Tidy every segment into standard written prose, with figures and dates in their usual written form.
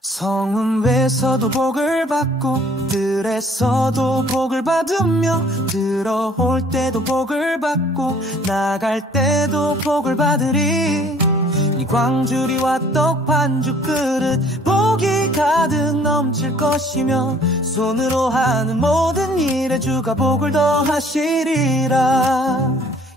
성은 외에서도 복을 받고 들에서도 복을 받으며 들어올 때도 복을 받고 나갈 때도 복을 받으리. 이 광주리와 떡 반죽 그릇 복이 가득 넘칠 것이며 손으로 하는 모든 일에 주가 복을 더하시리라.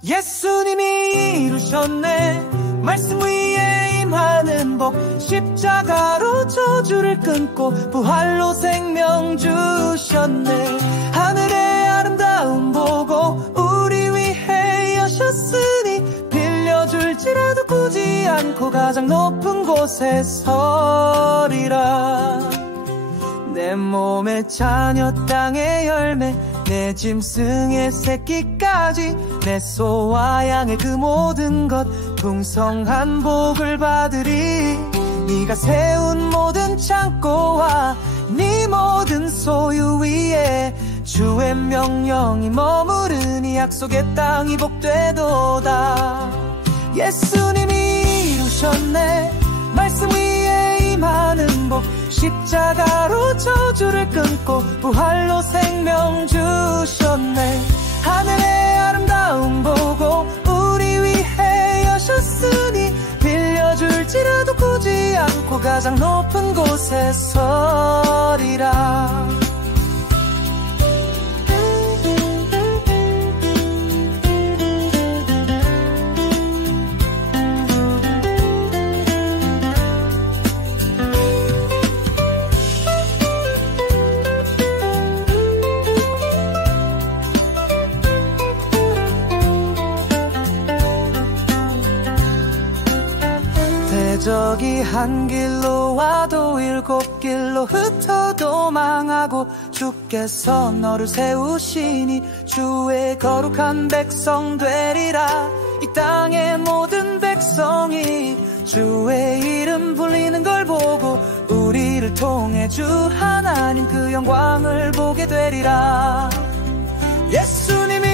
예수님이 이루셨네 말씀 위에 임하는 복. 십자가로 저주를 끊고 부활로 생명 주셨네. 하늘의 아름다움 보고 우리 위해 여셨으니 빌려줄지라도 꾸지 않고 가장 높은 곳에 서리라. 내 몸의 자녀 땅의 열매 내 짐승의 새끼까지 내 소와 양의 그 모든 것 풍성한 복을 받으리. 네가 세운 모든 창고와 네 모든 소유 위에 주의 명령이 머무르니 약속의 땅이 복되도다. 예수님이 이루셨네 말씀 위에 임하는 복. 십자가로 저주를 끊고 부활로 생명 주셨네. 하늘의 아름다움 보고 우리 위해 여셨으니 빌려줄지라도 꾸지 않고 가장 높은 곳에 서리라. 저기 한 길로 와도 일곱 길로 흩어도 망하고 주께서 너를 세우시니 주의 거룩한 백성 되리라. 이 땅의 모든 백성이 주의 이름 불리는 걸 보고 우리를 통해 주 하나님 그 영광을 보게 되리라. 예수님이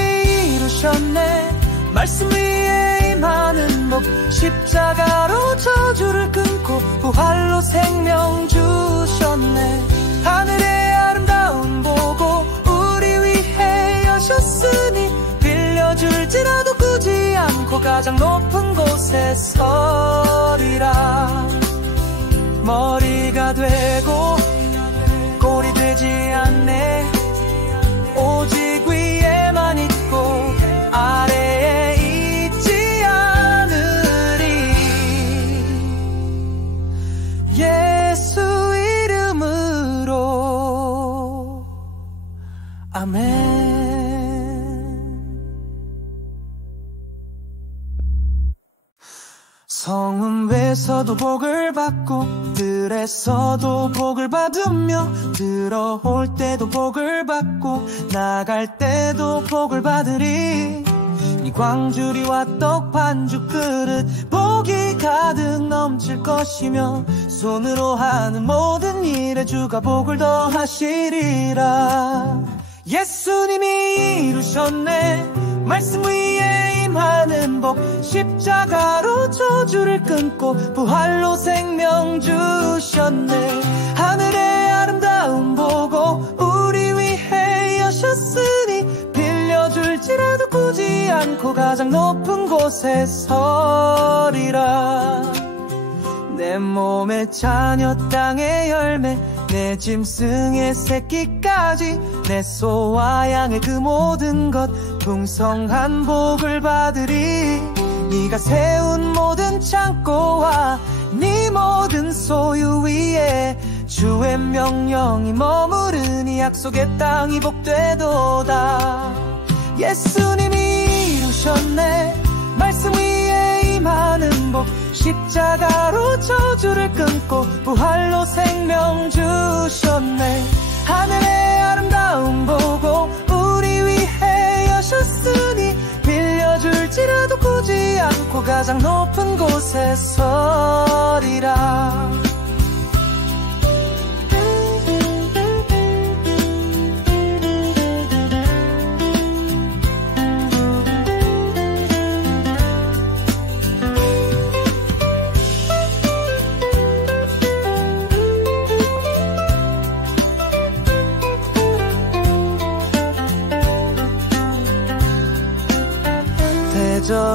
이루셨네 말씀 위에 임하는 복. 십자가로 저주를 끊고 부활로 생명 주셨네. 하늘의 아름다움 보고 우리 위해 여셨으니 빌려줄지라도 꾸지 않고 가장 높은 곳에 서리라. 머리가 되고 꼴이 되지 않네. 오직 위에만 있고 아래에 있지 않으리. 예수 이름으로 아멘. 성은 외에서도 복을 받고 들에서도 복을 받으며 들어올 때도 복을 받고 나갈 때도 복을 받으리. 이 광주리와 떡 반죽 그릇 복이 가득 넘칠 것이며 손으로 하는 모든 일에 주가 복을 더하시리라. 예수님이 이루셨네 말씀 위에 임하는 복. 십자가로 저주를 끊고 부활로 생명 주셨네. 하늘의 아름다움 보고 우리 위해 여셨으니 빌려줄지라도 꾸지 않고 가장 높은 곳에 서리라. 내 몸의 자녀 땅의 열매 내 짐승의 새끼까지 내 소와 양의 그 모든 것 풍성한 복을 받으리. 네가 세운 모든 창고와 네 모든 소유 위에 주의 명령이 머무르니 약속의 땅이 복되도다. 예수님이 이루셨네 말씀 위에 임하는 복. 십자가로 저주를 끊고 부활로 생명 주셨네. 하늘의 아름다움 보고 우리 위해 여셨으니 빌려줄지라도 꾸지 않고 가장 높은 곳에 서리라.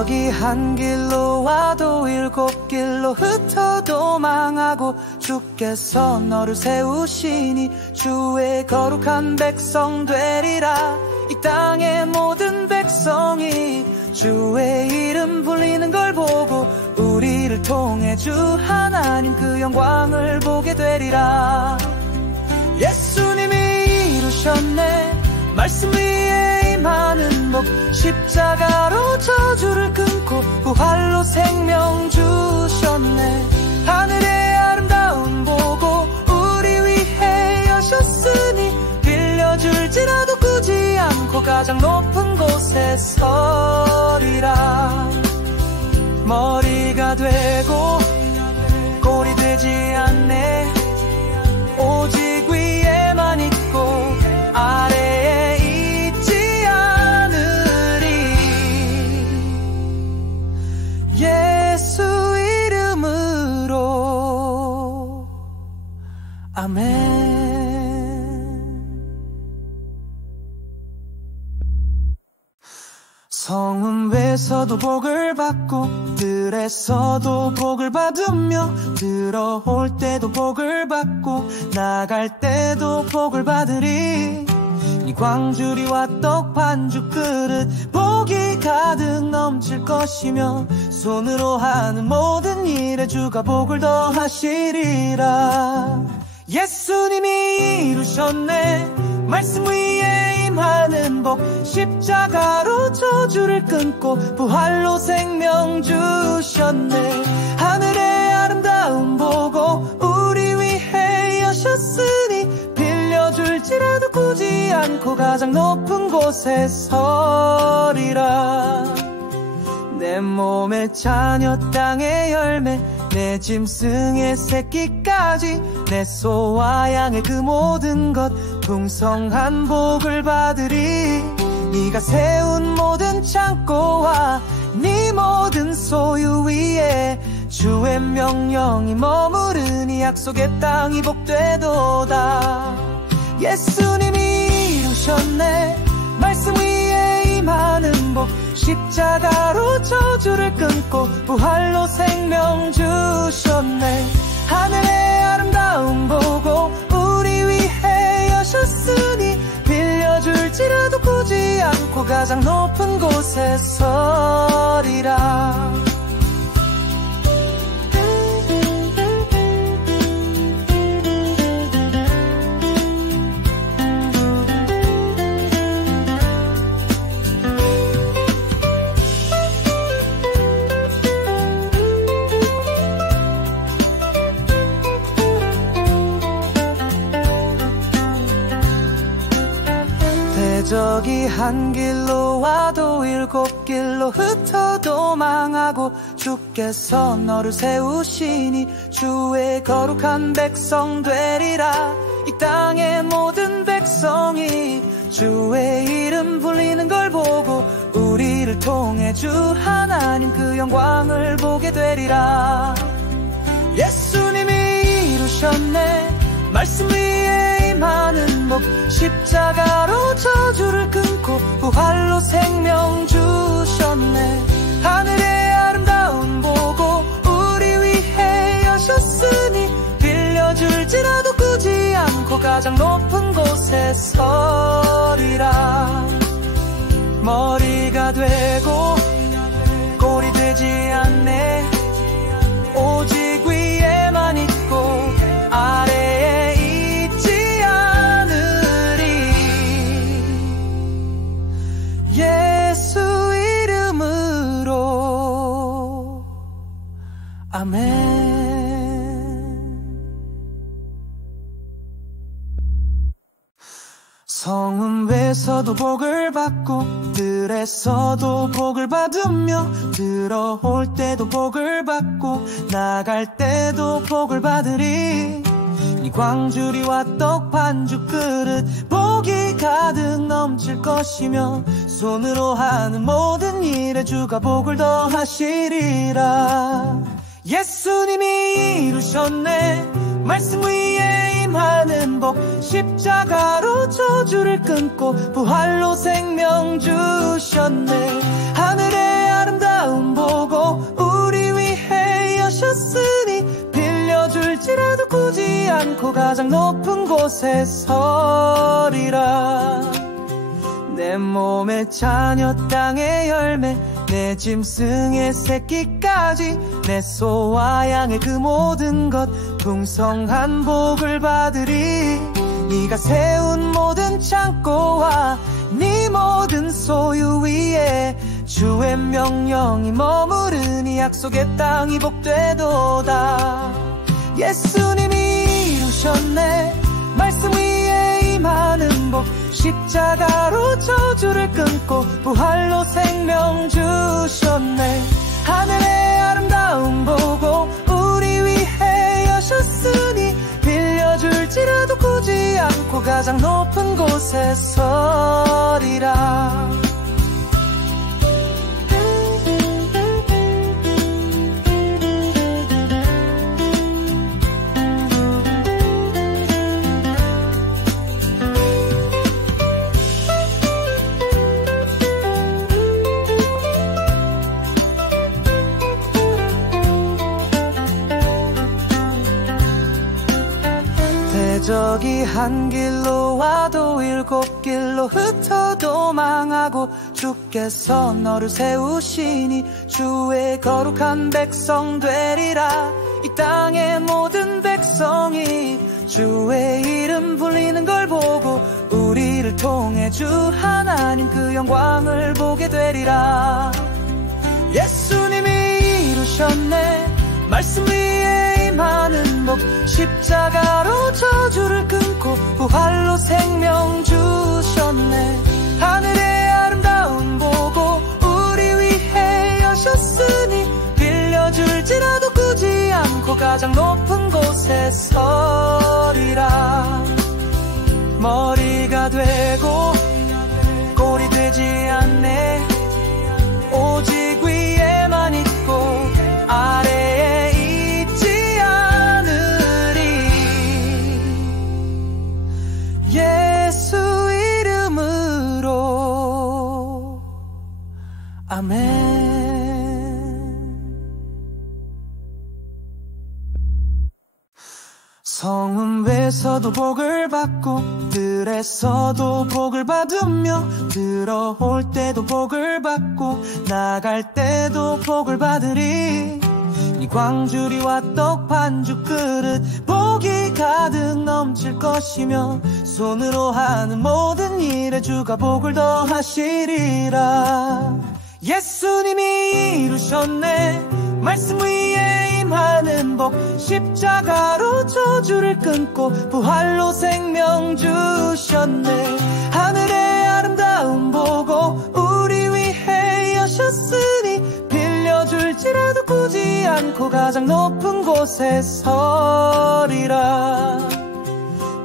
대적이 한 길로 와도 일곱 길로 흩어 도망하고 주께서 너를 세우시니 주의 거룩한 백성 되리라. 이 땅의 모든 백성이 주의 이름 불리는 걸 보고 우리를 통해 주 하나님 그 영광을 보게 되리라. 예수님이 이루셨네 말씀 위에 임하는 복. 십자가로 저주를 끊고 부활로 생명 주셨네. 하늘의 아름다움 보고 우리 위해 여셨으니 빌려줄지라도 꾸지 않고 가장 높은 곳에 서리라. 머리가 되고 골이 되지 않네. 오직 위에만 있고 아래에 있지 않으리. 예수 이름으로 아멘. 성읍에서도 복을 받고 들에서도 복을 받으며 들어올 때도 복을 받고 나갈 때도 복을 받으리. 이 광주리와 떡 반죽 그릇 복이 가득 넘칠 것이며 손으로 하는 모든 일에 주가 복을 더하시리라. 예수님이 이루셨네 말씀 위에 임하는 복. 십자가로 저주를 끊고 부활로 생명 주셨네. 하늘의 아름다움 보고 우리 위해 여셨으니 빌려줄지라도 꾸지 않고 가장 높은 곳에 서리라. 내 몸의 자녀 땅의 열매 내 짐승의 새끼까지 내 소와 양의 그 모든 것 풍성한 복을 받으리. 네가 세운 모든 창고와 네 모든 소유 위에 주의 명령이 머무르니 약속의 땅이 복되도다. 예수님이 이루셨네 말씀 위에 임하는 복. 십자가로 저주를 끊고 부활로 생명 주셨네. 하늘의 아름다움 보고 우리 위해 여셨으니 빌려줄지라도 꾸지 않고 가장 높은 곳에 서리라. 대적이 한 길로 와도 일곱 길로 흩어 도망하고 주께서 너를 세우시니 주의 거룩한 백성 되리라. 이 땅의 모든 백성이 주의 이름 불리는 걸 보고 우리를 통해 주 하나님 그 영광을 보게 되리라. 예수님이 이루셨네 말씀 위에 임하는 복. 십자가로 저주를 끊고 부활로 생명 주셨네. 하늘의 아름다움 보고 우리 위해 여셨으니 빌려줄지라도 꾸지 않고 가장 높은 곳에 서리라. 머리가 되고 골이 되지 않네. 오직 위에만 있고 아래에 있지 않으리. 예수 이름으로 아멘. 성읍에서도 복을 받고 들에서도 복을 받으며 들어올 때도 복을 받고 나갈 때도 복을 받으리. 이 광주리와 떡 반죽 그릇 복이 가득 넘칠 것이며 손으로 하는 모든 일에 주가 복을 더하시리라. 예수님이 이루셨네 말씀 위에 임하는 복. 십자가로 저주를 끊고 부활로 생명 주셨네. 하늘의 아름다움 보고 우리 위해 여셨으니 빌려줄지라도 꾸지 않고 가장 높은 곳에 서리라. 내 몸의 자녀 땅의 열매 내 짐승의 새끼까지 내 소와 양의 그 모든 것 풍성한 복을 받으리. 네가 세운 모든 창고와 네 모든 소유 위에 주의 명령이 머무르니 약속의 땅이 복되도다. 예수님이 이루셨네 말씀 위에 임하는 복 십자가로 저주를 끊고 부활로 생명 주셨네. 하늘의 아름다움 보고 우리 위해 여셨으니 빌려줄지라도 꾸지 않고 가장 높은 곳에 서리라. 저기 한 길로 와도 일곱 길로 흩어 도망하고 주께서 너를 세우시니 주의 거룩한 백성 되리라. 이 땅의 모든 백성이 주의 이름 불리는 걸 보고 우리를 통해 주 하나님 그 영광을 보게 되리라. 예수님이 이루셨네 말씀 위에 임하는 복 십자가로 저주를 끊고 부활로 생명 주셨네. 하늘의 아름다움 보고 우리 위해 여셨으니 빌려줄지라도 꾸지 않고 가장 높은 곳에 서리라. 머리가 되고 꼴이 되지 않네 오직 위에만 있고 아래에 있지 않으리. 예수 이름으로 아멘. 성읍에서도 복을 받고 들에서도 복을 받으며 들어올 때도 복을 받고 나갈 때도 복을 받으리. 네 광주리와 떡 반죽 그릇 복이 가득 넘칠 것이며 손으로 하는 모든 일에 주가 복을 더하시리라. 예수님이 이루셨네 말씀 위에 임하는 복 십자가로 저주를 끊고 부활로 생명 주셨네. 하늘의 아름다움 보고 우리 위해 여셨으니 빌려줄지라도 꾸지 않고 가장 높은 곳에 서리라.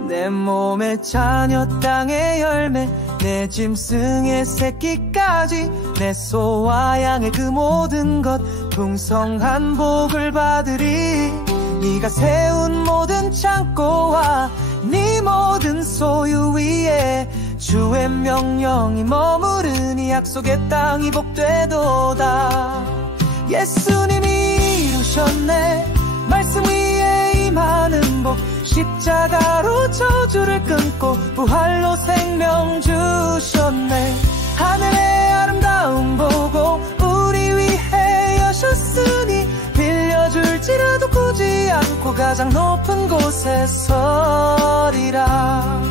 내 몸의 자녀 땅의 열매 내 짐승의 새끼까지 내 소와 양의 그 모든 것 풍성한 복을 받으리. 네가 세운 모든 창고와 네 모든 소유 위에 주의 명령이 머무르니 약속의 땅이 복되도다. 예수님이 이루셨네 말씀 위에 임하는 복 십자가로 저주를 끊고 부활로 생명 주셨네. 하늘의 아름다움 보고 우리 위해 여셨으니 빌려줄지라도 꾸지 않고 가장 높은 곳에 서리라.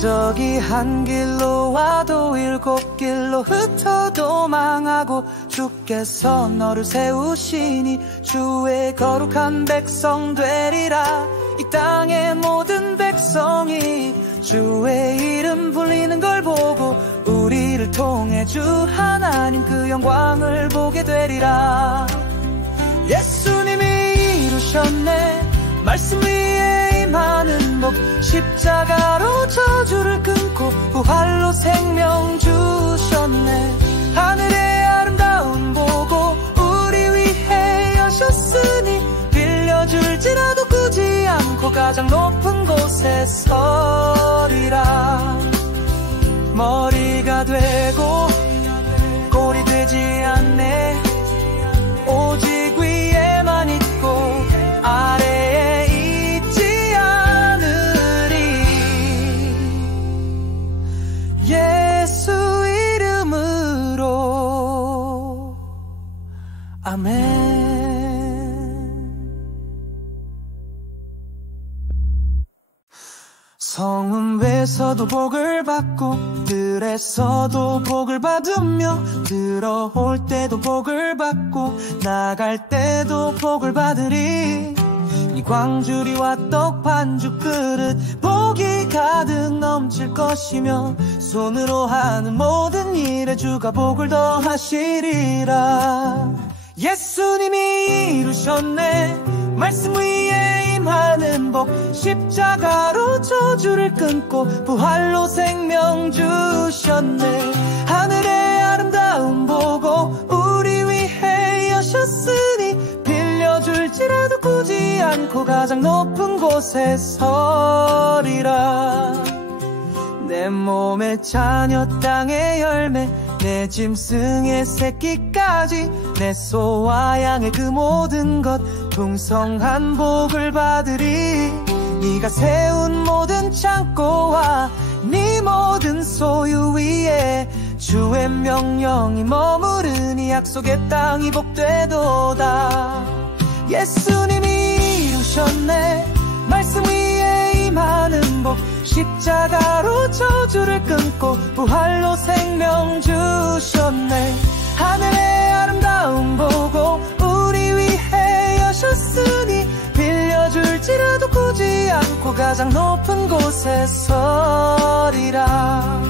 저기 한 길로 와도 일곱 길로 흩어 도망하고 주께서 너를 세우시니 주의 거룩한 백성 되리라. 이 땅의 모든 백성이 주의 이름 불리는 걸 보고 우리를 통해 주 하나님 그 영광을 보게 되리라. 예수님이 이루셨네 말씀 위에 많은 복 십자가로 저주를 끊고 부활로 생명 주셨네. 하늘의 아름다움 보고 우리 위해 여셨으니 빌려줄지라도 꾸지 않고 가장 높은 곳에 서리라. 머리가 되고 꼴이 되지 않네. 오직 위에만 있고 아래에 있지 않으리. 예수 이름으로 아멘. 성읍에서도 복을 받고 들에서도 복을 받으며 들어올 때도 복을 받고 나갈 때도 복을 받으리. 이 광주리와 떡 반죽 그릇 복이 가득 넘칠 것이며 손으로 하는 모든 일에 주가 복을 더하시리라. 예수님이 이루셨네. 말씀 위에 임하는 복 십자가로 저주를 끊고 부활로 생명 주셨네. 하늘의 아름다움 보고 우리 위해 여셨으니 빌려줄지라도 꾸지 않고 가장 높은 곳에 서리라. 내 몸의 자녀 땅의 열매 내 짐승의 새끼까지 내 소와 양의 그 모든 것 풍성한 복을 받으리. 네가 세운 모든 창고와 네 모든 소유 위에 주의 명령이 머무르니 약속의 땅이 복되도다. 예수님이 이루셨네. 말씀 위에 임하는 복 십자가로 저주를 끊고 부활로 생명 주셨네. 하늘의 아름다움 보고 우리 위해 여셨으니 빌려줄지라도 꾸지 않고 가장 높은 곳에 서리라.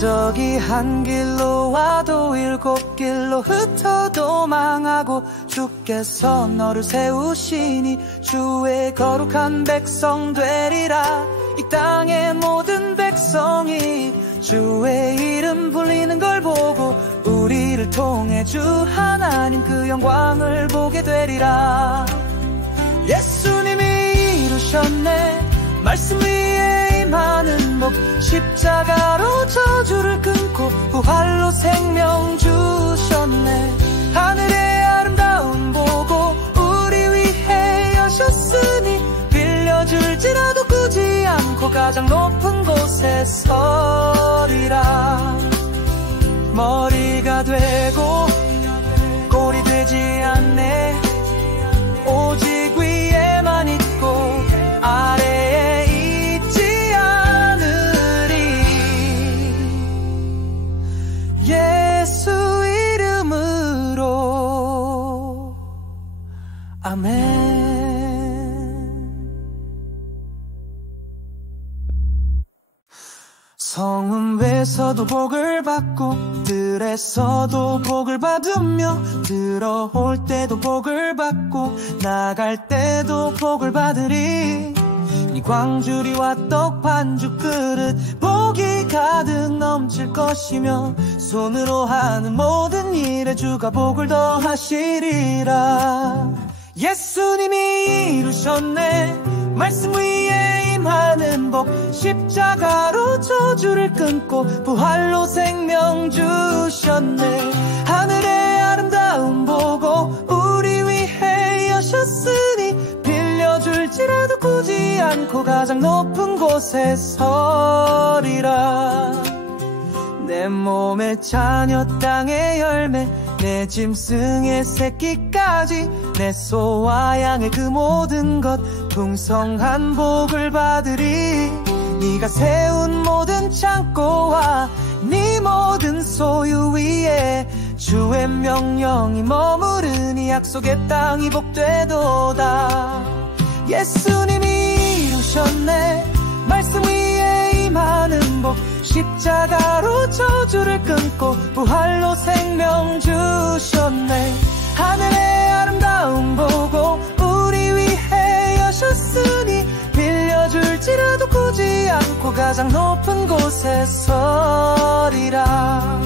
저기 한 길로 와도 일곱 길로 흩어 도망하고 주께서 너를 세우시니 주의 거룩한 백성 되리라. 이 땅의 모든 백성이 주의 이름 불리는 걸 보고 우리를 통해 주 하나님 그 영광을 보게 되리라. 예수님이 이루셨네. 말씀 위에 임하는 복 십자가로 저주를 끊고 부활로 생명 주셨네. 하늘의 아름다움 보고 우리 위해 여셨으니 빌려줄지라도 꾸지 않고 가장 높은 곳에 서리라. 머리가 되고 꼴이 되지 않네. 오직 위에만 있고 아래에 있지 않으리. 예수 이름으로 아멘. 성읍에서도 복을 받고 들에서도 복을 받으며 들어올 때도 복을 받고 나갈 때도 복을 받으리. 이 광주리와 떡 반죽 그릇 복이 가득 넘칠 것이며 손으로 하는 모든 일에 주가 복을 더하시리라. 예수님이 이루셨네. 말씀 위에 임하는 복 십자가로 저주를 끊고 부활로 생명 주셨네. 하늘의 아름다움 보고 우리 위해 여셨으니 빌려줄지라도 꾸지 않고 가장 높은 곳에 서리라. 내 몸의 자녀 땅의 열매 내 짐승의 새끼까지 내 소와 양의 그 모든 것 풍성한 복을 받으리. 네가 세운 모든 창고와 네 모든 소유 위에 주의 명령이 머무르니 약속의 땅이 복되도다. 예수님이 이루셨네. 말씀 위에 임하는 복. 십자가로 저주를 끊고 부활로 생명 주셨네. 하늘의 아름다움 보고 우리 위해 여셨으니 빌려줄지라도 꾸지 않고 가장 높은 곳에 서리라.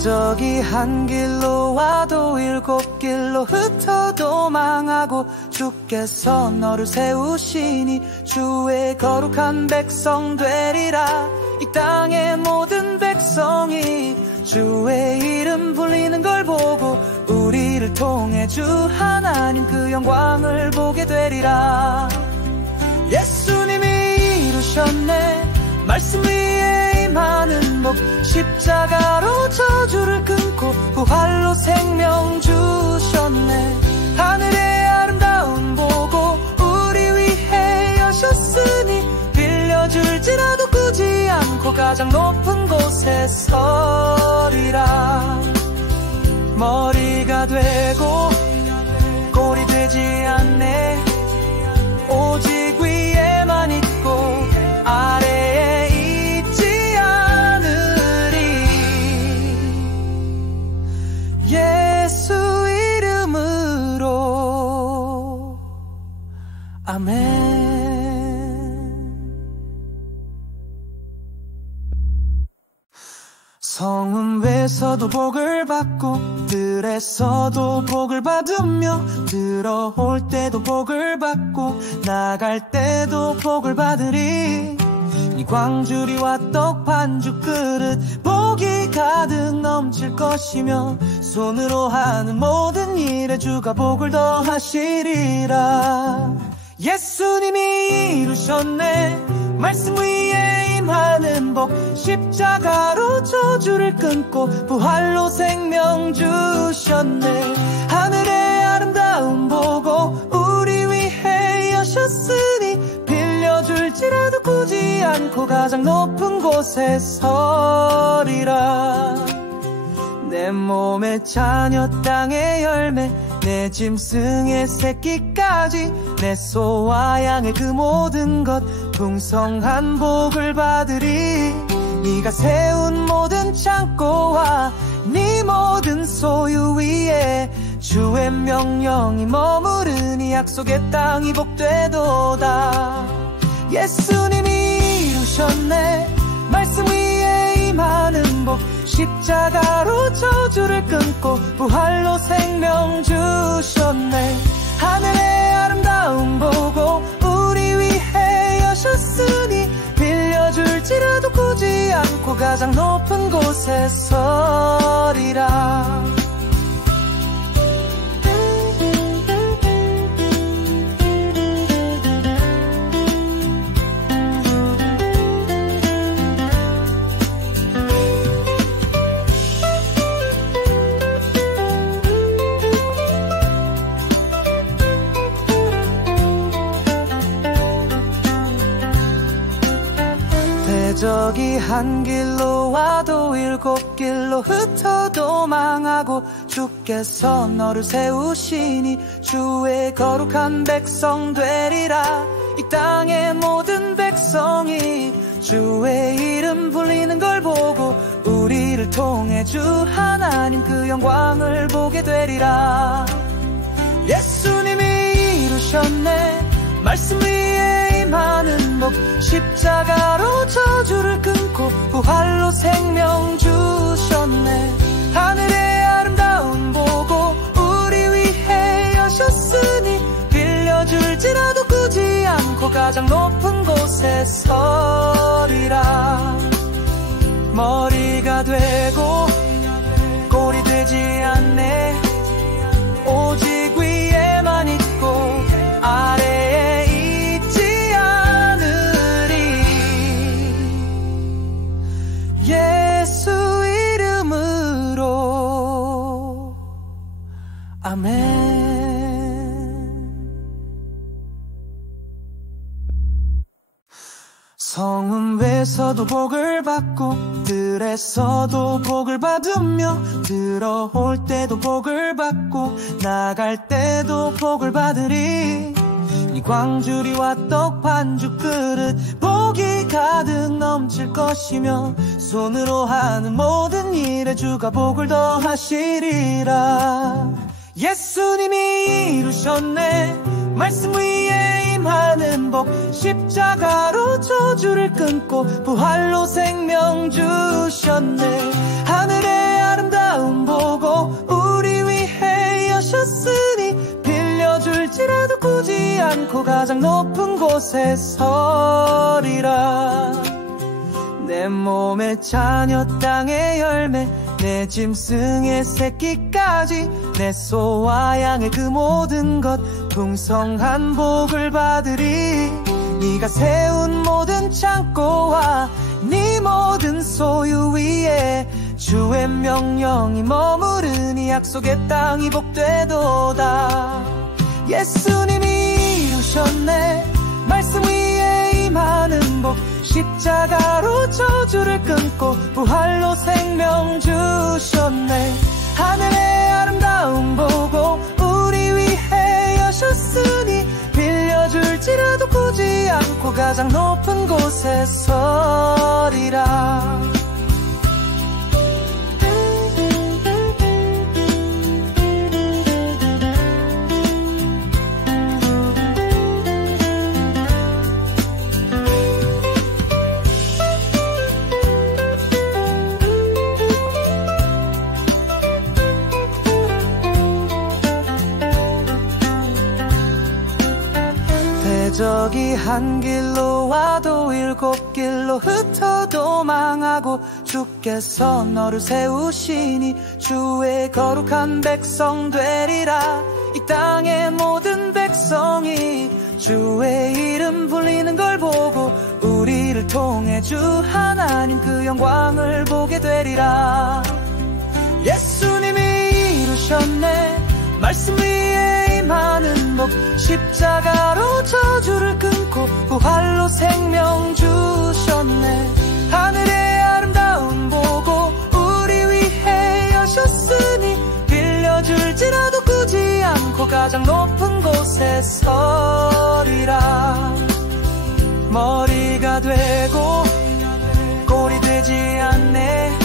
저기 한 길로 와도 일곱 길로 흩어 도망하고 주께서 너를 세우시니 주의 거룩한 백성 되리라. 이 땅의 모든 백성이 주의 이름 불리는 걸 보고 우리를 통해 주 하나님 그 영광을 보게 되리라. 예수님이 이루셨네. 말씀 위에 임하는 복. 십자가로 저주를 끊고 부활로 생명 주셨네. 하늘의 아름다움 보고 우리 위해 여셨으니 빌려줄지라도 꾸지 않고 가장 높은 곳에 서리라. 머리가 되고 꼴이 되지 않네. 오직 위에만 있고 아래에 있지 않으리. 예수 이름으로 아멘. 성읍에서도 복을 받고 들에서도 복을 받으며 들어올 때도 복을 받고 나갈 때도 복을 받으리. 이 광주리와 떡 반죽 그릇 복이 가득 넘칠 것이며 손으로 하는 모든 일에 주가 복을 더하시리라. 예수님이 이루셨네. 말씀 위에 임하는 복. 십자가로 저주를 끊고 부활로 생명 주셨네. 하늘의 아름다움 보고 우리 위해 여셨으니 빌려줄지라도 꾸지 않고 가장 높은 곳에 서리라. 내 몸의 자녀 땅의 열매 내 짐승의 새끼까지 내 소와 양의 그 모든 것 풍성한 복을 받으리. 네가 세운 모든 창고와 네 모든 소유 위에 주의 명령이 머무르니 약속의 땅이 복되도다. 예수님이 이루셨네. 말씀 위에 임하는 복. 십자가로 저주를 끊고 부활로 생명 주셨네. 하늘의 아름다움 보고 우리 위해 여셨으니 빌려줄지라도 꾸지 않고 가장 높은 곳에 서리라. 저기 한 길로 와도 일곱 길로 흩어 도망하고 주께서 너를 세우시니 주의 거룩한 백성 되리라. 이 땅의 모든 백성이 주의 이름 불리는 걸 보고 우리를 통해 주 하나님 그 영광을 보게 되리라. 예수님이 이루셨네. 말씀 위에 임하는 복. 십자가로 저주를 끊고 부활로 생명 주셨네. 하늘의 아름다움 보고 우리 위해 여셨으니 빌려줄지라도 꾸지 않고 가장 높은 곳에 서리라. 머리가 되고 꼴이 되지 않네. 오직 위 아멘. 성읍에서도 복을 받고 들에서도 복을 받으며 들어올 때도 복을 받고 나갈 때도 복을 받으리. 이 광주리와 떡 반죽 그릇 복이 가득 넘칠 것이며 손으로 하는 모든 일에 주가 복을 더하시리라. 예수님이 이루셨네 말씀 위에 임하는 복. 십자가로 저주를 끊고 부활로 생명 주셨네. 하늘의 아름다움 보고 우리 위해 여셨으니 빌려줄지라도 꾸지 않고 가장 높은 곳에 서리라. 내 몸의 자녀 땅의 열매 내 짐승의 새끼까지 내 소와 양의 그 모든 것 풍성한 복을 받으리. 네가 세운 모든 창고와 네 모든 소유 위에 주의 명령이 머무르니 약속의 땅이 복되도다. 예수님이 이루셨네 말씀 위에 임하는 복. 십자가로 저주를 끊고 부활로 생명 주셨네. 하늘의 아름다움 보고 우리 위해 여셨으니 빌려줄지라도 꾸지 않고 가장 높은 곳에 서리라. 저기 한 길로 와도 7길로 흩어 도망하고 주께서 너를 세우시니 주의 거룩한 백성 되리라. 이 땅의 모든 백성이 주의 이름 불리는 걸 보고 우리를 통해 주 하나님 그 영광을 보게 되리라. 예수님이 이루셨네 말씀 위에 임하는 복. 십자가로 저주를 끊고 부활로 생명 주셨네. 하늘의 아름다움 보고 우리 위해 여셨으니 빌려줄지라도 꾸지 않고 가장 높은 곳에 서리라. 머리가 되고 꼴이 되지 않네.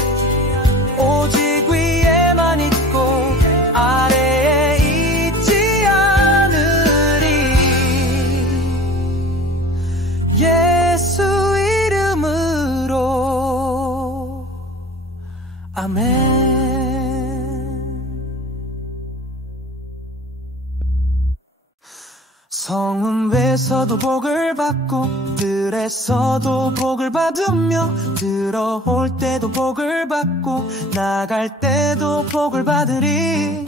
오직 위에만 있고 아래에 있지 않으리. 예수 이름으로 아멘. 성읍에서도 복을 받고 들에서도 복을 받으며 들어올 때도 복을 받고 나갈 때도 복을 받으리.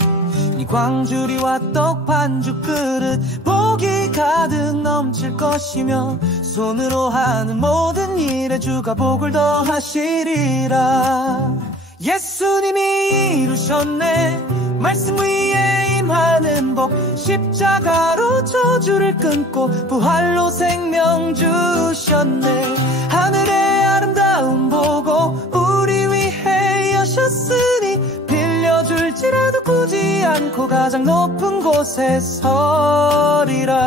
이 광주리와 떡 반죽 그릇 복이 가득 넘칠 것이며 손으로 하는 모든 일에 주가 복을 더하시리라. 예수님이 이루셨네 말씀 위에 임하는 복. 십자가로 저주를 끊고 부활로 생명 주셨네. 하늘의 아름다움 보고 우리 위해 여셨으니 빌려줄지라도 꾸지 않고 가장 높은 곳에 서리라.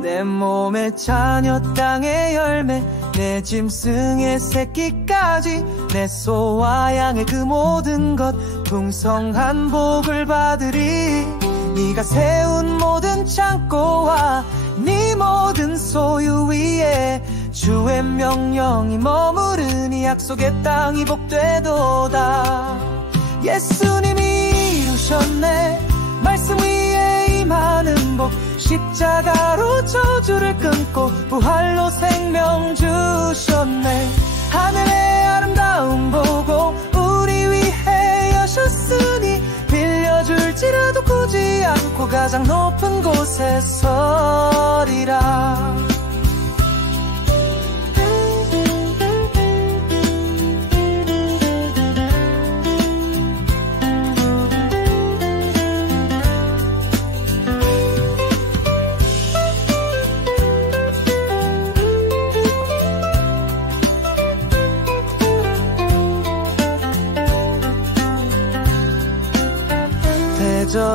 내 몸의 자녀 땅의 열매 내 짐승의 새끼까지 내 소와 양의 그 모든 것 풍성한 복을 받으리. 네가 세운 모든 창고와 네 모든 소유 위에 주의 명령이 머무르니 약속의 땅이 복되도다. 예수님이 이루셨네 말씀 위에 임하는 복. 십자가로 저주를 끊고 부활로 생명 주셨네. 하늘의 아름다움 보고 우리 위해 여셨으니 빌려줄지라도 꾸지 않고 가장 높은 곳에 서리라.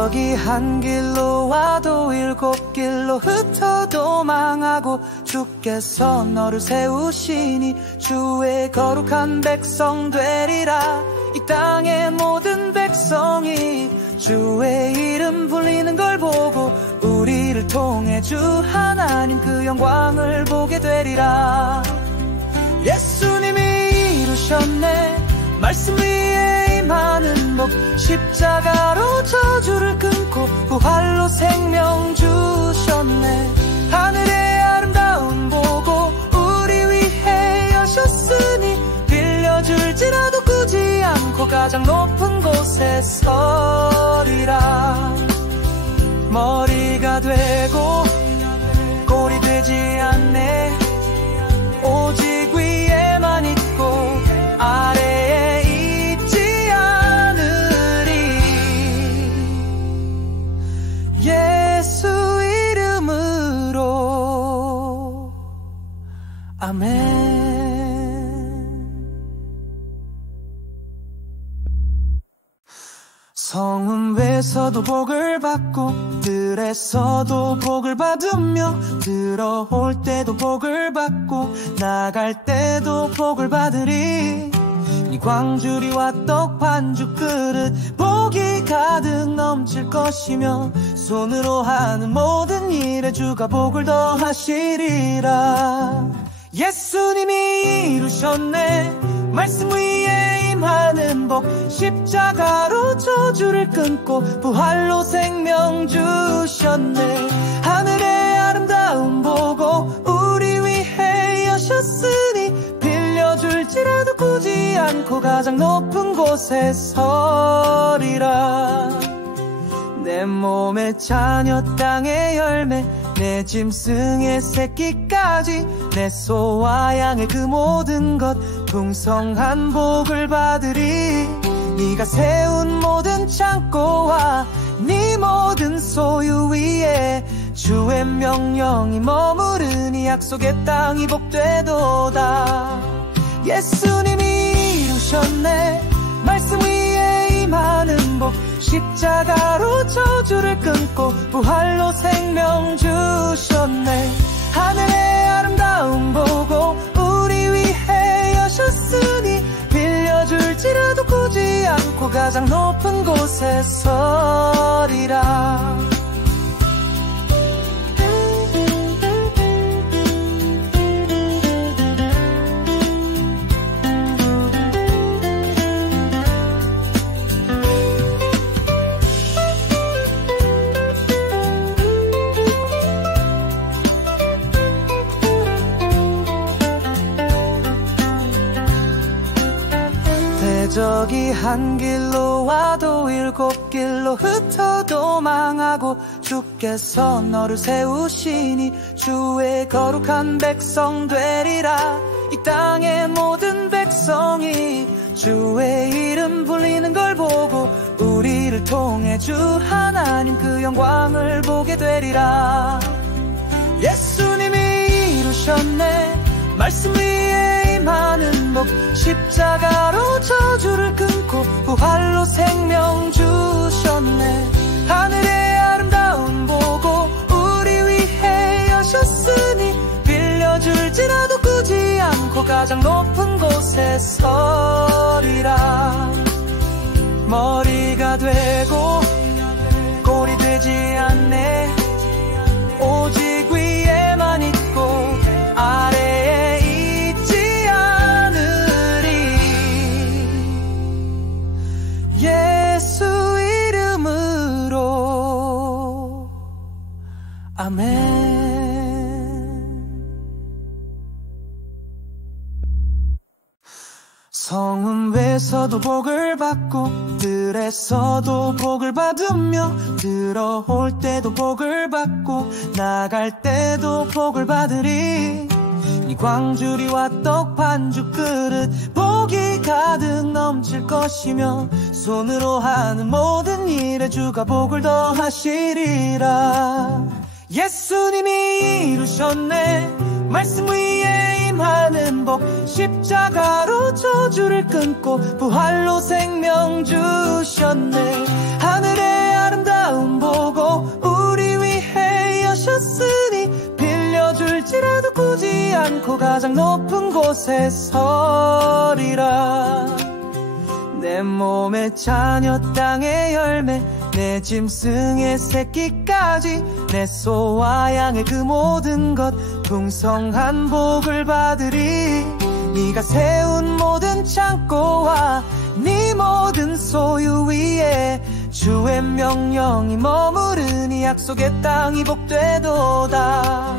대적이 한 길로 와도 일곱 길로 흩어 도망하고 주께서 너를 세우시니 주의 거룩한 백성 되리라. 이 땅의 모든 백성이 주의 이름 불리는 걸 보고 우리를 통해 주 하나님 그 영광을 보게 되리라. 예수님이 이루셨네 말씀 위에 임하는 복, 십자가로 저주를 끊고 부활로 생명 주셨네. 하늘의 아름다움 보고 우리 위해 여셨으니 빌려줄지라도 꾸지 않고 가장 높은 곳에 서리라. 머리가 되고 골이 되지 않네. 오직 위에만 있고 아래에 있지 않으리. 예수 이름으로 아멘. 성읍에서도 복을 받고 들에서도 복을 받으며 들어올 때도 복을 받고 나갈 때도 복을 받으리. 이 광주리와 떡 반죽 그릇 복이 가득 넘칠 것이며 손으로 하는 모든 일에 주가 복을 더하시리라. 예수님이 이루셨네 말씀 위에 임하는 복, 십자가로 저주를 끊고 부활로 생명 주셨네. 하늘의 아름다움 보고 우리 위해 여셨으니 빌려줄지라도 꾸지 않고 가장 높은 곳에 서리라. 내 몸의 자녀 땅의 열매 내 짐승의 새끼까지 내 소와 양의 그 모든 것 풍성한 복을 받으리. 네가 세운 모든 창고와 네 모든 소유 위에 주의 명령이 머무르니 약속의 땅이 복되도다. 예수님이 이루셨네 말씀 위에 임하는 복, 십자가로 저주를 끊고 부활로 생명 주셨네. 하늘의 아름다움 보고 우리 위해 여셨으니 빌려줄지라도 꾸지 않고 가장 높은 곳에 서리라. 대적이 한 길로 와도 일곱 길로 흩어 도망하고 주께서 너를 세우시니 주의 거룩한 백성 되리라. 이 땅의 모든 백성이 주의 이름 불리는 걸 보고 우리를 통해 주 하나님 그 영광을 보게 되리라. 예수님이 이루셨네 말씀 위에 임하는 복, 십자가로 저주를 끊고 부활로 생명 주셨네. 하늘의 아름다움 보고 우리 위해 여셨으니 빌려줄지라도 꾸지 않고 가장 높은 곳에 서리라. 머리가 되고 골이 되지 않네. 오직 위에만 있고 아래에 있지 않으리. 예수 이름으로 아멘. 성읍에서도 복을 받고 들에서도 복을 받으며 들어올 때도 복을 받고 나갈 때도 복을 받으리. 이 광주리와 떡 반죽 그릇 복이 가득 넘칠 것이며 손으로 하는 모든 일에 주가 복을 더하시리라. 예수님이 이루셨네 말씀 위에 임하는 복, 십자가로 저주를 끊고 부활로 생명 주셨네. 하늘의 아름다움 아름다움 보고 우리 위해 여셨으니 빌려줄지라도 꾸지 않고 가장 높은 곳에 서리라. 내 몸의 자녀 땅의 열매 내 짐승의 새끼까지 내 소와 양의 그 모든 것 풍성한 복을 받으리. 네가 세운 모든 창고와 네 모든 소유 위에 주의 명령이 머무르니 약속의 땅이 복되도다.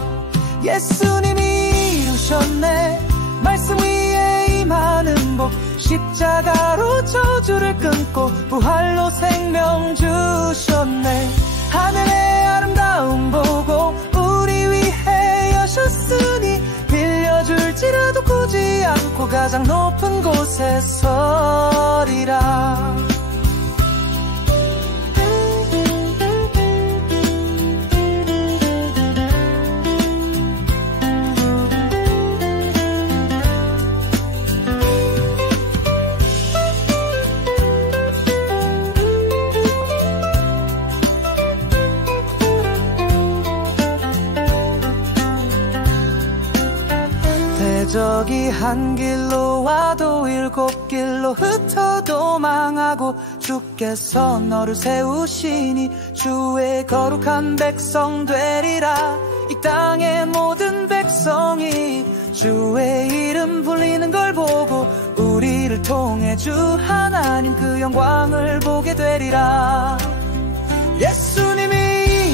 예수님이 이루셨네 말씀 위에 임하는 복 십자가로 저주를 끊고 부활로 생명 주셨네. 하늘의 아름다움 보고 우리 위해 여셨으니 빌려줄지라도 꾸지 않고 가장 높은 곳에 서리라. 저기 한 길로 와도 일곱 길로 흩어 도망하고 주께서 너를 세우시니 주의 거룩한 백성 되리라. 이 땅의 모든 백성이 주의 이름 불리는 걸 보고 우리를 통해 주 하나님 그 영광을 보게 되리라. 예수님이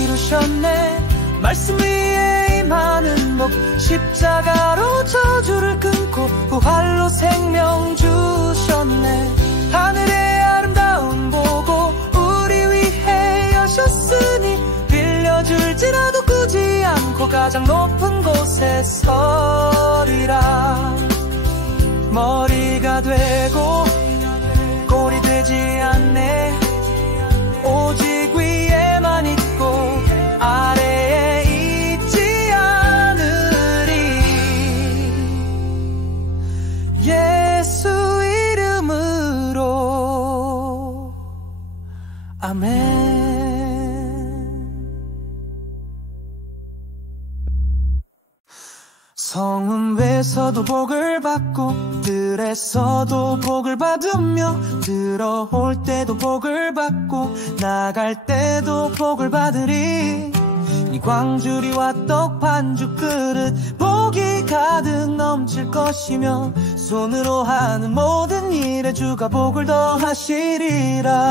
이루셨네 말씀 위에 임하는 복 십자가로 저주를 끊고 부활로 생명 주셨네. 하늘의 아름다움 보고 우리 위해 여셨으니 빌려줄지라도 꾸지 않고 가장 높은 곳에 서리라. 머리가 되고 꼴이 되지 않네 오직 위에만 있고 아래에 있지 않으리. 예수 이름으로 아멘. 성읍에서도 복을 받고 들에서도 복을 받으며 들어올 때도 복을 받고 나갈 때도 복을 받으리. 이 광주리와 떡 반죽 그릇 복이 가득 넘칠 것이며 손으로 하는 모든 일에 주가 복을 더하시리라.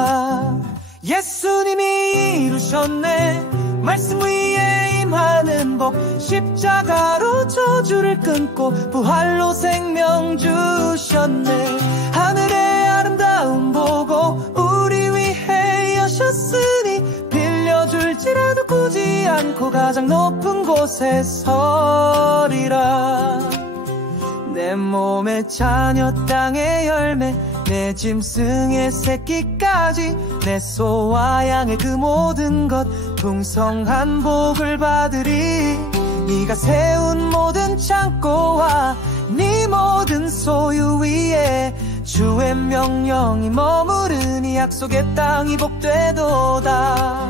예수님이 이루셨네 말씀 위에 임하는 복 십자가로 저주를 끊고 부활로 생명 주셨네. 하늘의 아름다움 보고 우리 위해 여셨으니 빌려줄지라도 꾸지 않고 가장 높은 곳에 서리라. 내 몸의 자녀 땅의 열매 내 짐승의 새끼까지 내 소와 양의 그 모든 것 풍성한 복을 받으리. 네가 세운 모든 창고와 네 모든 소유 위에 주의 명령이 머무르니 약속의 땅이 복되도다.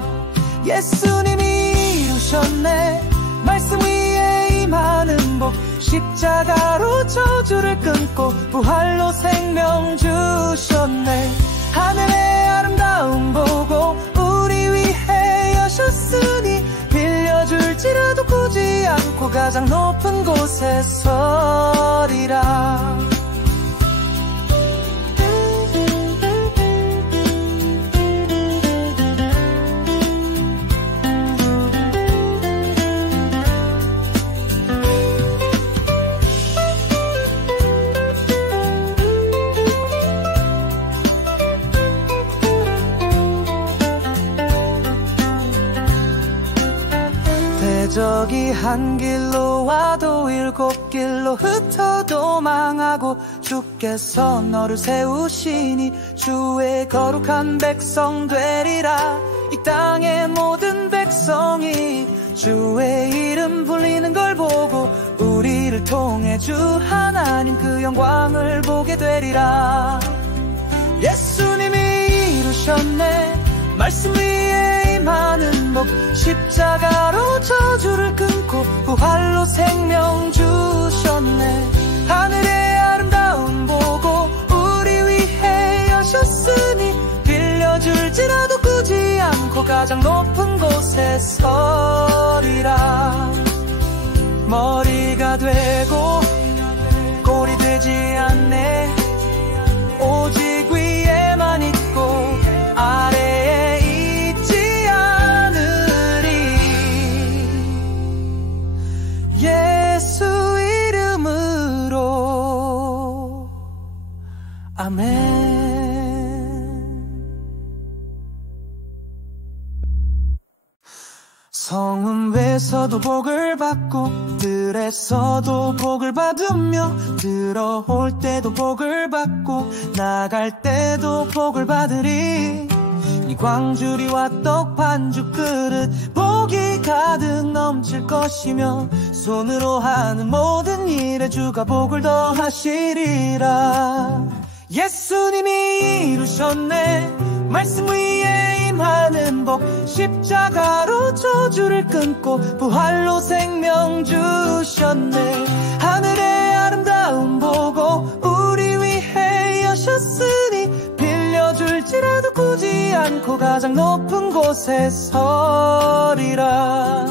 예수님이 이루셨네 말씀 위에 임하는 복 십자가로 저주를 끊고 부활로 생명 주셨네. 하늘의 아름다움 보고 우리 위해 여셨으니 빌려줄지라도 꾸지 않고 가장 높은 곳에 서리라. 저기 한 길로 와도 일곱 길로 흩어 도망하고 주께서 너를 세우시니 주의 거룩한 백성 되리라. 이 땅의 모든 백성이 주의 이름 불리는 걸 보고 우리를 통해 주 하나님 그 영광을 보게 되리라. 예수님이 이루셨네 말씀 위에 많은 복 십자가로 저주를 끊고 부활로 생명 주셨네. 하늘의 아름다움 보고 우리 위해 여셨으니 빌려줄지라도 꾸지 않고 가장 높은 곳에 서리라. 머리가 되고 꼴이 되지 않네. 오직 위에만 있고 아래에 있지 않으리. 예수 이름으로 아멘. 성읍에서도 복을 받고 들에서도 복을 받으며 들어올 때도 복을 받고 나갈 때도 복을 받으리. 이 광주리와 떡 반죽 그릇 복이 가득 넘칠 것이며 손으로 하는 모든 일에 주가 복을 더하시리라. 예수님이 이루셨네. 말씀 위에 임하는 복 십자가로 저주를 끊고 부활로 생명 주셨네. 하늘의 아름다움 보고 우리 위해 여셨으니 빌려줄지라도 꾸지 않고 가장 높은 곳에 서리라.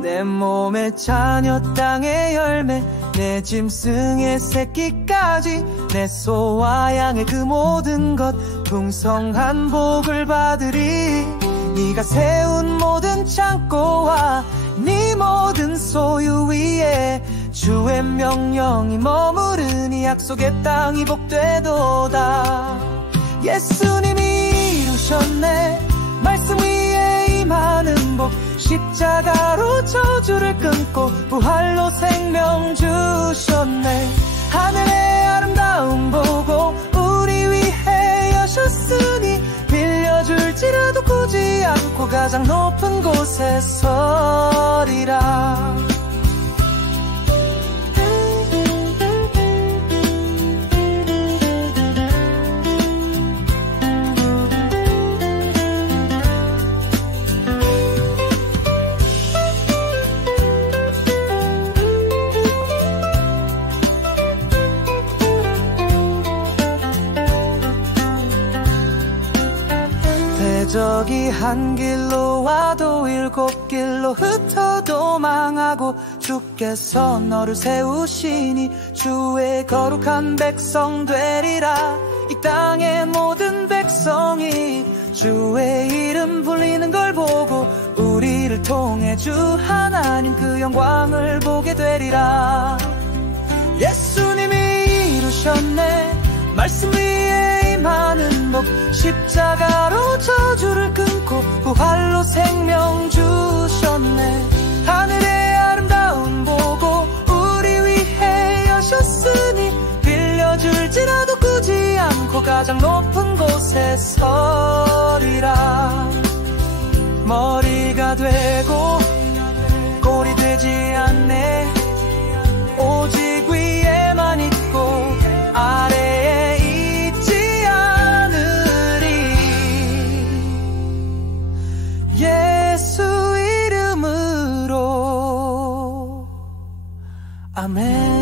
내 몸의 자녀 땅의 열매 내 짐승의 새끼까지 내 소와 양의 그 모든 것 풍성한 복을 받으리. 네가 세운 모든 창고와 네 모든 소유 위에 주의 명령이 머무르니 약속의 땅이 복되도다. 예수님이 이루셨네. 말씀 위에 임하는 복 십자가로 저주를 끊고 부활로 생명 주셨네. 하늘의 아름다움 보고 우리 위해 여셨으니 빌려줄지라도 꾸지 않고 가장 높은 곳에 서리라. 저기 한 길로 와도 일곱 길로 흩어 도망하고 주께서 너를 세우시니 주의 거룩한 백성 되리라. 이 땅의 모든 백성이 주의 이름 불리는 걸 보고 우리를 통해 주 하나님 그 영광을 보게 되리라. 예수님이 이루셨네. 말씀 위에 임하는 복 십자가로 저주를 끊고 부활로 생명 주셨네. 하늘의 아름다움 보고 우리 위해 여셨으니 빌려줄지라도 꾸지 않고 가장 높은 곳에 서리라. 머리가 되고 꼴이 되지 않네. 오직 위에만 있고 아래에 있지 않으리. 예수 이름으로 아멘.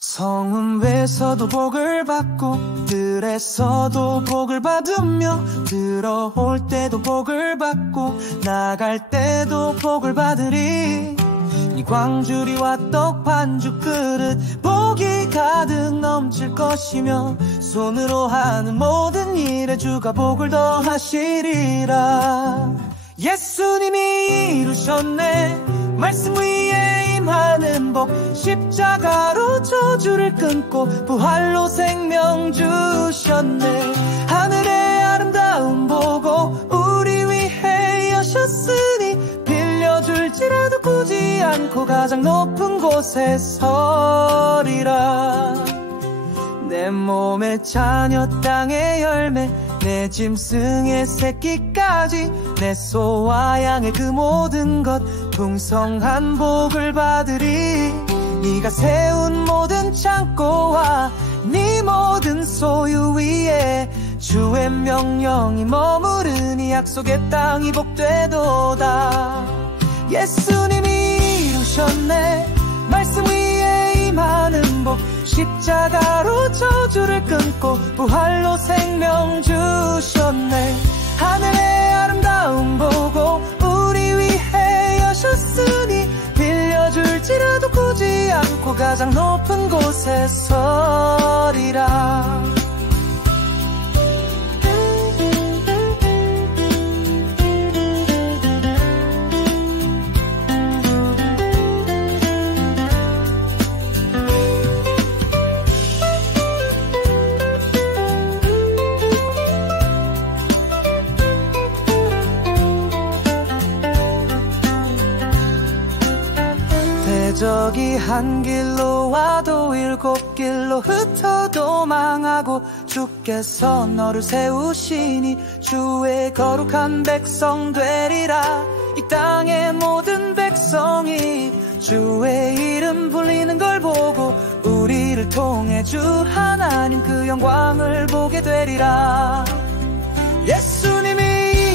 성읍에서도 복을 받고 들에서도 복을 받으며 들어올 때도 복을 받고 나갈 때도 복을 받으리. 이 광주리와 떡 반죽 그릇 복이 가득 넘칠 것이며 손으로 하는 모든 일에 주가 복을 더하시리라. 예수님이 이루셨네. 말씀 위에 임하는 복 십자가로 저주를 끊고 부활로 생명 주셨네. 하늘의 아름다움 보고 우리 위해 여셨으니 빌려줄지라도 꾸지 않고 가장 높은 곳에 서리라. 내 몸의 자녀 땅의 열매 내 짐승의 새끼까지 내 소와 양의 그 모든 것 풍성한 복을 받으리. 네가 세운 모든 창고와 네 모든 소유 위에 주의 명령이 머무르니 약속의 땅이 복되도다. 예수님이 이루셨네. 말씀 위에 임하는 복. 십자가로 저주를 끊고 부활로 생명 주셨네. 하늘의 아름다움 보고 우리 위해 여셨으니 빌려줄지라도 꾸지 않고 가장 높은 곳에 서리라. 저기 한 길로 와도 일곱 길로 흩어 도망하고 주께서 너를 세우시니 주의 거룩한 백성 되리라. 이 땅의 모든 백성이 주의 이름 불리는 걸 보고 우리를 통해 주 하나님 그 영광을 보게 되리라. 예수님이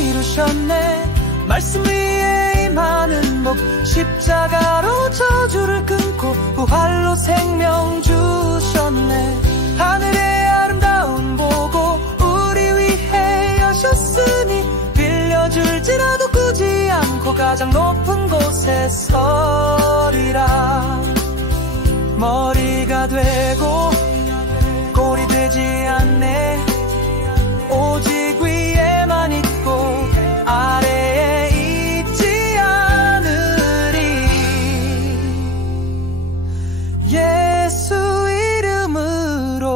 이루셨네. 말씀 위에 임하는 복. 십자가로 저주를 끊고 부활로 생명 주셨네. 하늘의 아름다움 보고 우리 위해 여셨으니 빌려줄지라도 꾸지 않고 가장 높은 곳에 서리라. 머리가 되고 꼴이 되지 않네. 오직 위에만 있고 아래에 있지 않으리. 예수 이름으로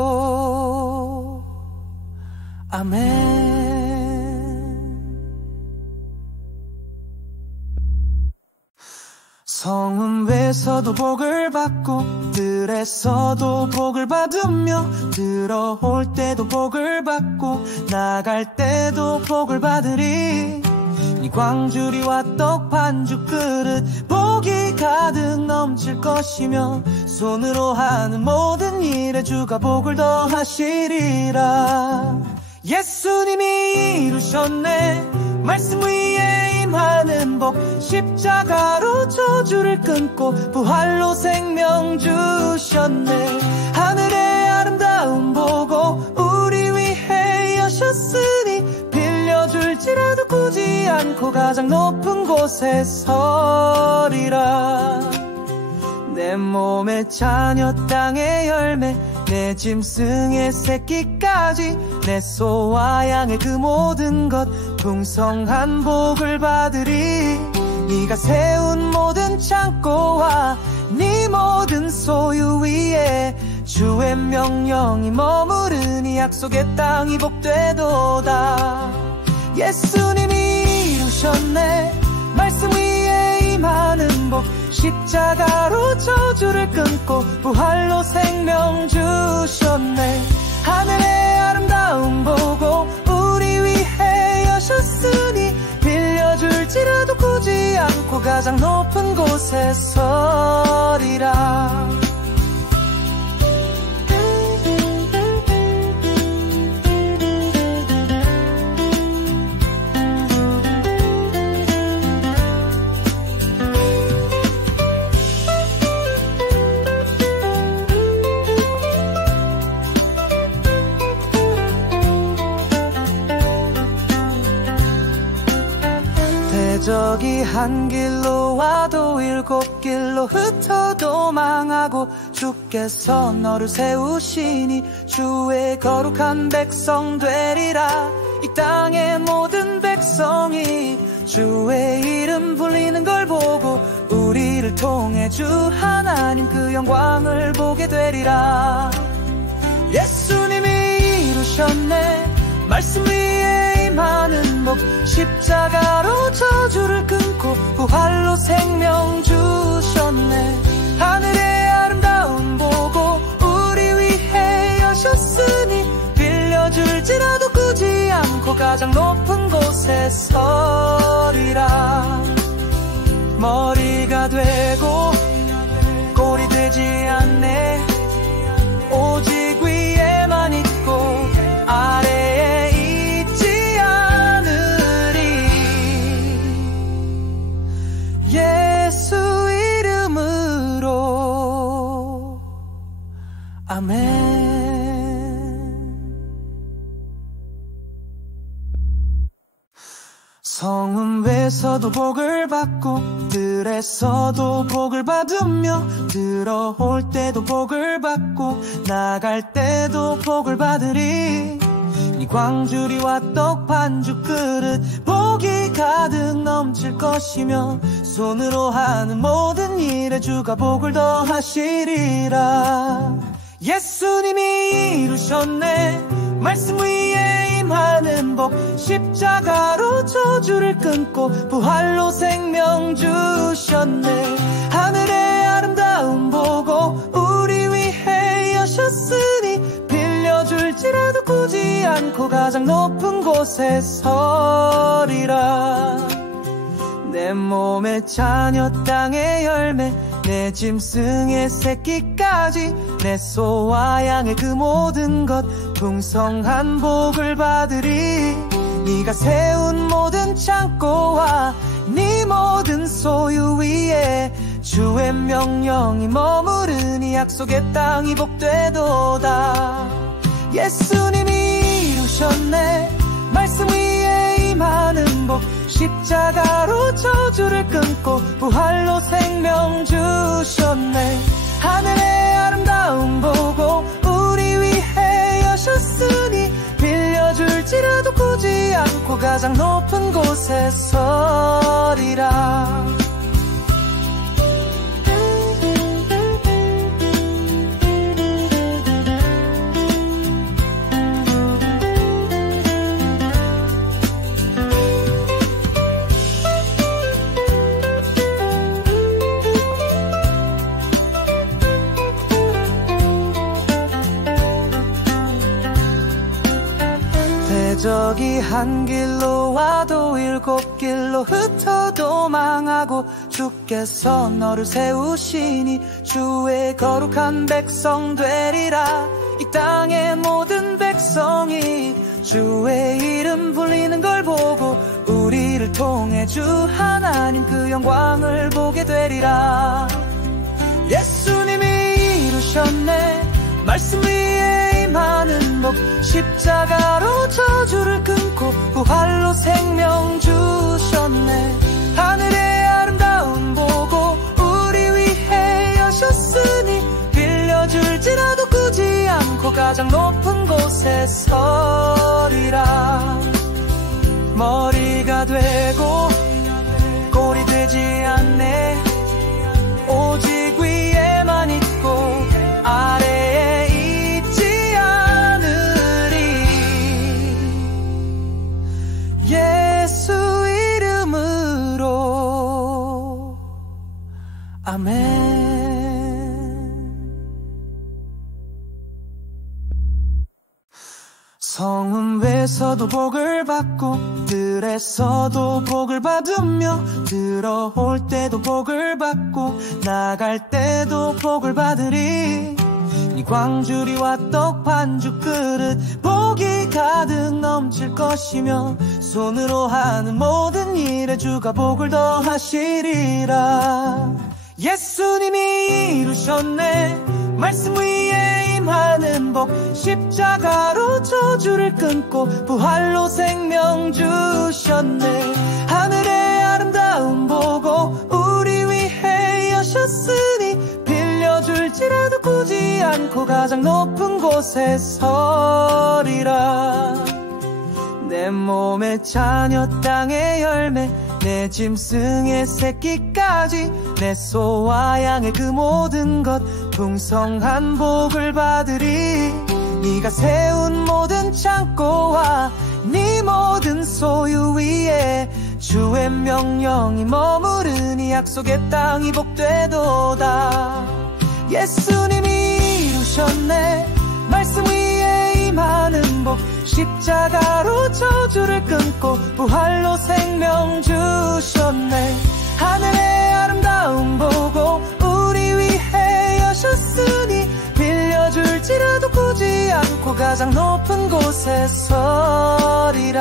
아멘. 성읍에서도 복을 받고 들에서도 복을 받으며 들어올 때도 복을 받고 나갈 때도 복을 받으리. 이 광주리와 떡 반죽 그릇 복이 가득 넘칠 것이며 손으로 하는 모든 일에 주가 복을 더하시리라. 예수님이 이루셨네. 말씀 위에 임하는 복. 십자가로 저주를 끊고 부활로 생명 주셨네. 하늘의 아름다움 보고 우리 위해 여셨으니 빌려줄지라도 꾸지 않고 가장 높은 곳에 서리라. 내 몸의 자녀 땅의 열매 내 짐승의 새끼까지 내 소와 양의 그 모든 것 풍성한 복을 받으리. 네가 세운 모든 창고와 네 모든 소유 위에 주의 명령이 머무르니 약속의 땅이 복되도다. 예수님이 이루셨네. 말씀 위에 임하는 복. 십자가로 저주를 끊고 부활로 생명 주셨네. 하늘의 아름다움 보고 우리 위해 여셨으니 빌려줄지라도 꾸지 않고 가장 높은 곳에 서리라. 저기 한 길로 와도 일곱 길로 흩어 도망하고 주께서 너를 세우시니 주의 거룩한 백성 되리라. 이 땅의 모든 백성이 주의 이름 불리는 걸 보고 우리를 통해 주 하나님 그 영광을 보게 되리라. 예수님이 이루셨네. 말씀 위에 임하는 복. 십자가로 저주를 끊고 부활로 생명 주셨네. 하늘의 아름다움 보고 우리 위해 여셨으니 빌려줄지라도 꾸지 않고 가장 높은 곳에 서리라. 머리가 되고 꼴이 되지 않네. 오직 위 아멘. 성읍에서도 복을 받고 들에서도 복을 받으며 들어올 때도 복을 받고 나갈 때도 복을 받으리. 이 광주리와 떡 반죽 그릇 복이 가득 넘칠 것이며 손으로 하는 모든 일에 주가 복을 더하시리라. 예수님이 이루셨네 말씀 위에 임하는 복. 십자가로 저주를 끊고 부활로 생명 주셨네. 하늘의 아름다움 보고 우리 위해 여셨으니 빌려줄지라도 꾸지 않고 가장 높은 곳에 서리라. 내 몸의 자녀 땅의 열매 내 짐승의 새끼까지 내 소와 양의 그 모든 것 풍성한 복을 받으리. 네가 세운 모든 창고와 네 모든 소유 위에 주의 명령이 머무르니 약속의 땅이 복되도다. 예수님이 이루셨네 말씀 위에 임하는 복. 십자가로 저주를 끊고 부활로 생명 주셨네. 하늘의 아름다움 보고 우리 위해 여셨으니 빌려줄지라도 꾸지 않고 가장 높은 곳에 서리라. 저기 한 길로 와도 일곱 길로 흩어 도망하고 주께서 너를 세우시니 주의 거룩한 백성 되리라. 이 땅의 모든 백성이 주의 이름 불리는 걸 보고 우리를 통해 주 하나님 그 영광을 보게 되리라. 예수님이 이루셨네 말씀 위에 임하는 복. 십자가로 저주를 끊고 부활로 생명 주셨네. 하늘의 아름다움 보고 우리 위해 여셨으니 빌려줄지라도 꾸지 않고 가장 높은 곳에 서리라. 머리가 되고 꼴이 되지 않네. 오직 위에만 있고 아래에 있지 않으리. 예수 이름으로 아멘. 성읍에서도 복을 받고 들에서도 복을 받으며 들어올 때도 복을 받고 나갈 때도 복을 받으리. 이 광주리와 떡 반죽 그릇 복이 가득 넘칠 것이며 손으로 하는 모든 일에 주가 복을 더하시리라. 예수님이 이루셨네 말씀 위에 임하는 복. 십자가로 저주를 끊고 부활로 생명 주셨네. 하늘의 아름다움 보고 우리 위해 여셨으니 빌려줄지라도 꾸지 않고 가장 높은 곳에 서리라. 내 몸의 자녀 땅의 열매 내 짐승의 새끼까지 내 소와 양의 그 모든 것 풍성한 복을 받으리. 네가 세운 모든 창고와 네 모든 소유 위에 주의 명령이 머무르니 약속의 땅이 복되도다. 예수님이 이루셨네 말씀 위에 임하는 복. 십자가로 저주를 끊고 부활로 생명 주셨네. 하늘의 아름다움 보고 우리 위해 여셨으니 빌려줄지라도 꾸지 않고 가장 높은 곳에 서리라.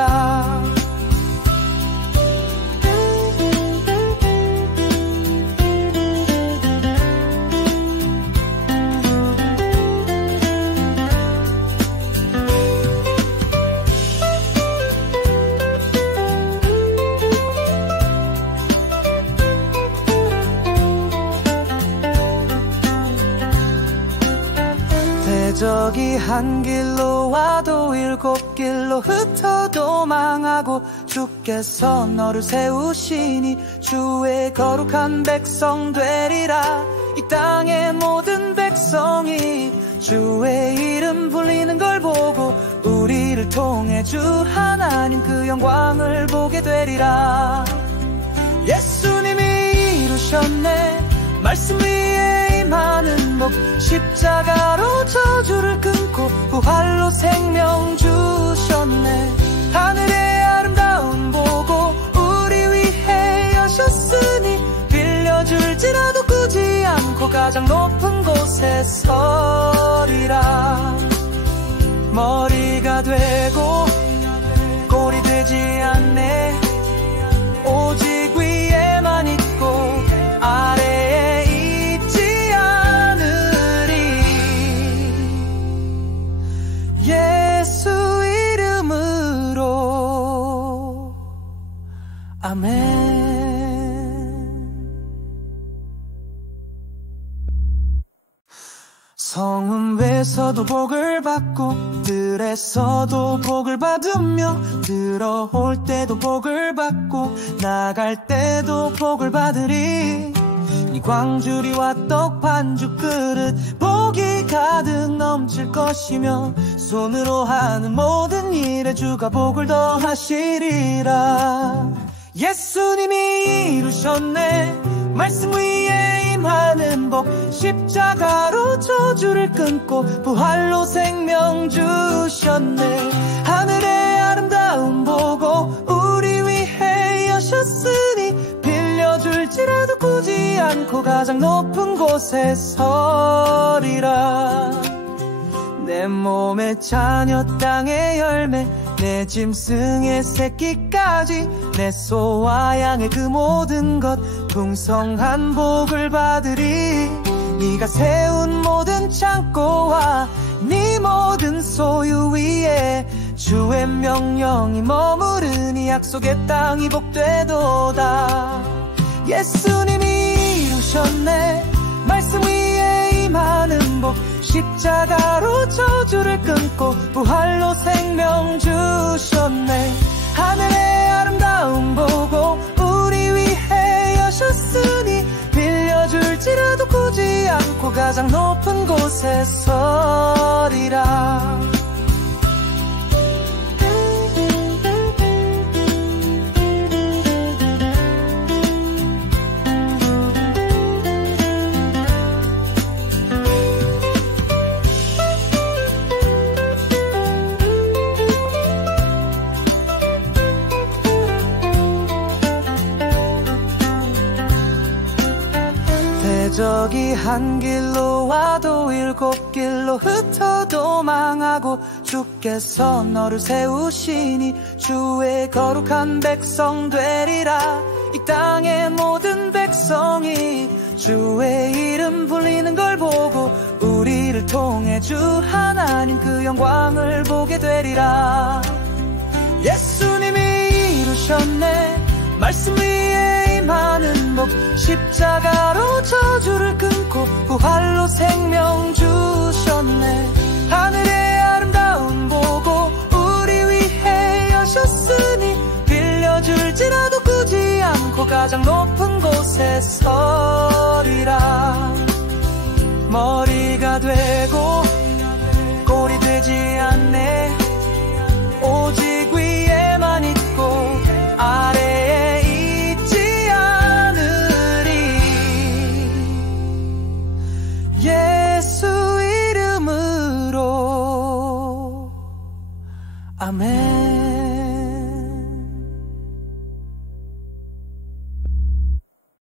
대적이 한 길로 와도 7길로 흩어 도망하고 주께서 너를 세우시니 주의 거룩한 백성 되리라. 이 땅의 모든 백성이 주의 이름 불리는 걸 보고 우리를 통해 주 하나님 그 영광을 보게 되리라. 예수님이 이루셨네 말씀 위에 임하는 복. 십자가로 저주를 끊고 부활로 생명 주셨네. 하늘의 아름다움 보고 우리 위해 여셨으니 빌려줄지라도 꾸지 않고 가장 높은 곳에 서리라. 머리가 되고 골이 되지 않네. 오직 위에만 있고 아래에 있지 않으리. 예수 이름으로 아멘. 성읍에서도 복을 받고 들에서도 복을 받으며 들어올 때도 복을 받고 나갈 때도 복을 받으리. 이 광주리와 떡 반죽 그릇 복이 가득 넘칠 것이며 손으로 하는 모든 일에 주가 복을 더하시리라. 예수님이 이루셨네 말씀 위에 임하는 복. 십자가로 저주를 끊고 부활로 생명 주셨네. 하늘의 아름다움 보고 우리 위해 여셨으니 빌려줄지라도 꾸지 않고 가장 높은 곳에 서리라. 내 몸의 자녀 땅의 열매 내 짐승의 새끼까지 내 소와 양의 그 모든 것 풍성한 복을 받으리. 네가 세운 모든 창고와 네 모든 소유 위에 주의 명령이 머무르니 약속의 땅이 복되도다. 예수님이 이루셨네 말씀 위에 임하는 복. 십자가로 저주를 끊고 부활로 생명 주셨네. 하늘의 아름다움 보고 우리 위해 여셨으니 빌려줄지라도 꾸지 않고 가장 높은 곳에 서리라. 대적이 한 길로 와도 7길로 흩어 도망하고 주께서 너를 세우시니 주의 거룩한 백성 되리라. 이 땅의 모든 백성이 주의 이름 불리는 걸 보고 우리를 통해 주 하나님 그 영광을 보게 되리라. 예수님이 이루셨네 말씀 위에 임하는 복. 십자가로 저주를 끊고 부활로 생명 주셨네. 하늘의 아름다움 보고 우리 위해 여셨으니 빌려줄지라도 꾸지 않고 가장 높은 곳에 서리라. 머리가 되고 골이 되지 않네. 오직 위에만 있고 아래에 있지 않으리. 예수 이름으로 아멘.